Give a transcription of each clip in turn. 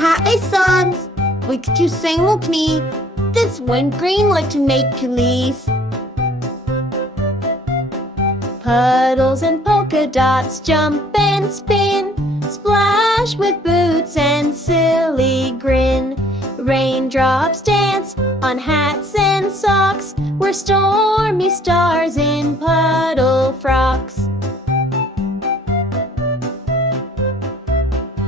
Hi, sons. Would you sing with me? This wind green like to make you lease. Puddles and polka dots jump and spin, splash with boots and silly grin. Raindrops dance on hats and socks. We're stormy stars in puddle frocks.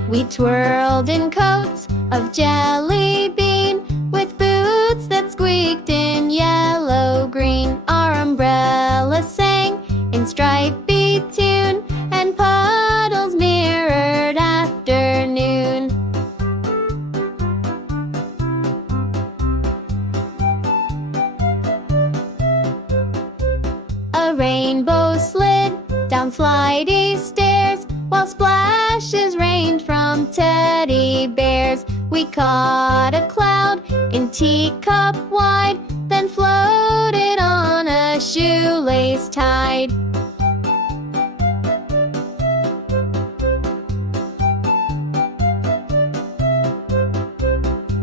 We twirled in coats of jelly bean, with boots that squeaked in yellow-green. Our umbrellas sang in stripy tune, and puddles mirrored afternoon. A rainbow slid down slidey stairs, while splashes rained from teddy bears. We caught a cloud in teacup wide, then floated on a shoelace tide.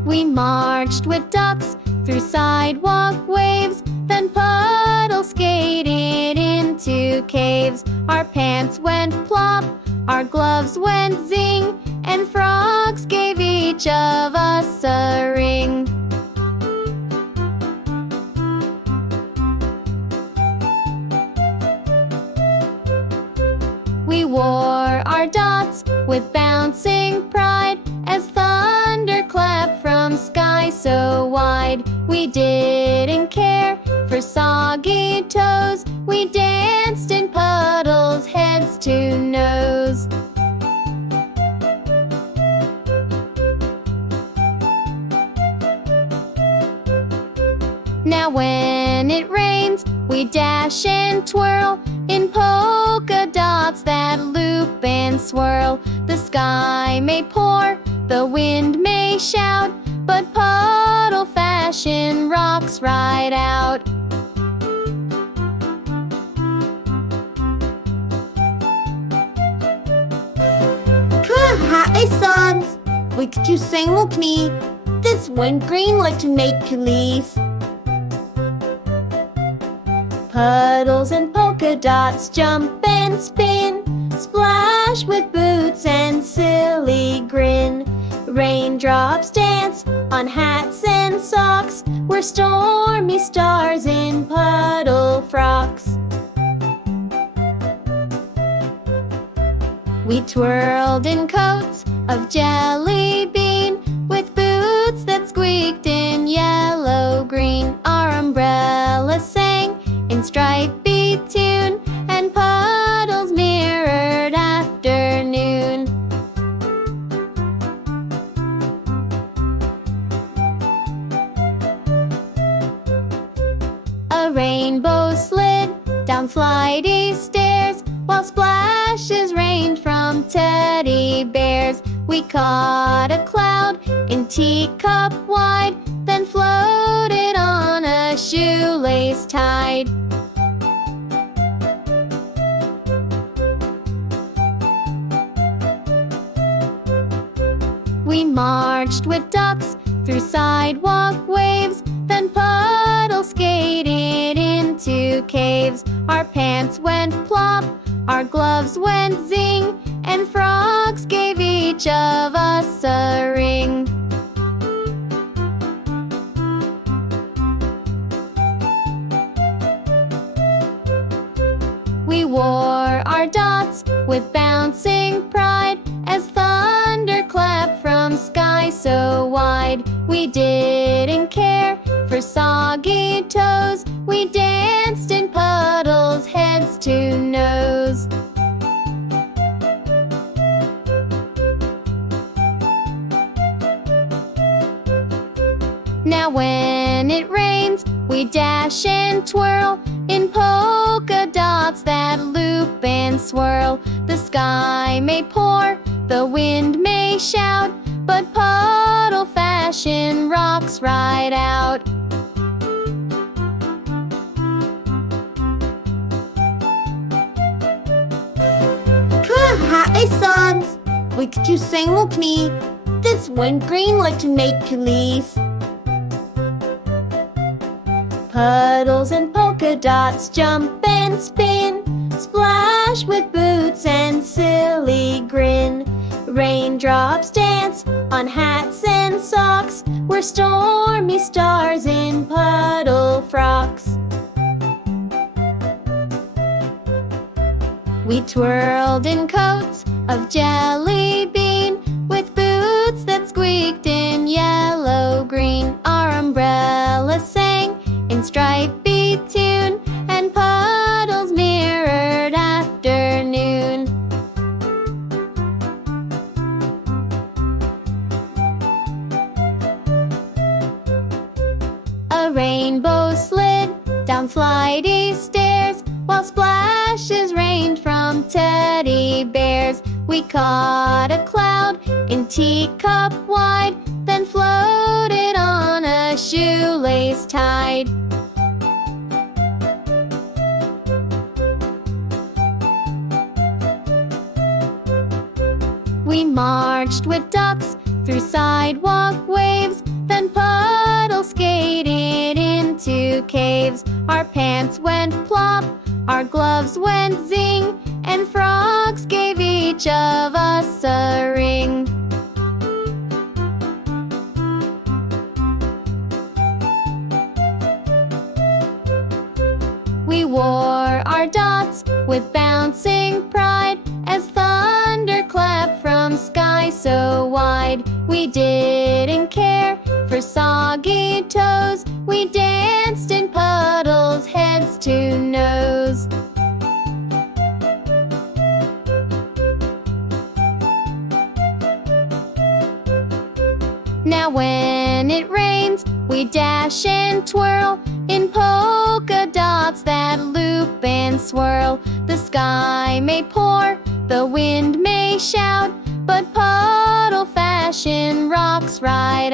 We marched with ducks through sidewalk waves, then puddle skated into caves. Our pants went plop, our gloves went zing, and frogs gave each of us a ring. We wore our dots with bouncing pride, as thunder clapped from sky so wide. We didn't care for soggy toes, we danced in puddles heads to nose. Now when it rains, we dash and twirl in polka dots that loop and swirl. The sky may pour, the wind may shout, but puddle fashion rocks right out. Hi, sons. Would you sing with me? This wind green like to make you lease. Puddles and polka dots jump and spin, splash with boots and silly grin. Raindrops dance on hats and socks. We're stormy stars in puddle frocks. We twirled in coats of jelly bean, with boots that squeaked in yellow-green. Our umbrellas sang in stripy tune, and puddles mirrored afternoon. A rainbow slid down slidey stairs, while splashes rained from teddy bears. We caught a cloud in teacup wide, then floated on a shoelace tide. We marched with ducks through sidewalk waves, then puddle skated into caves. Our pants went plop, our gloves went zing, and frogs gave each of us a ring. We wore our dots with bouncing pride, as thunder clapped from sky so wide. We didn't care for soggy toes, we danced in puddles heads to nose. Now when it rains, we dash and twirl in polka dots that loop and swirl. The sky may pour, the wind may shout, but puddle fashion rocks right out. Hi, sons. Would you sing with me? This trees when green like tomato leaves. Puddles and polka dots jump and spin, splash with boots and silly grin. Raindrops dance on hats and socks. We're stormy stars in puddle frocks. We twirled in coats of jelly bean, with boots that squeaked in yellow-green. Our umbrellas sang in stripy tune, and puddles mirrored afternoon. A rainbow slid down slidey stairs, while splashes rained from teddy bears. We caught a cloud in teacup wide, then floated on a shoelace tide. We marched with ducks through sidewalk waves, then puddle skated into caves. Our pants went plop, our gloves went zing, and frogs gave each of us a ring. We wore our dots with bouncing pride, as thunder clapped from sky so wide. We didn't care for soggy toes, we danced in puddles heads to nose. Now when it rains, we dash and twirl in polka dots that loop and swirl. The sky may pour, the wind may shout, but puddle fashion rocks right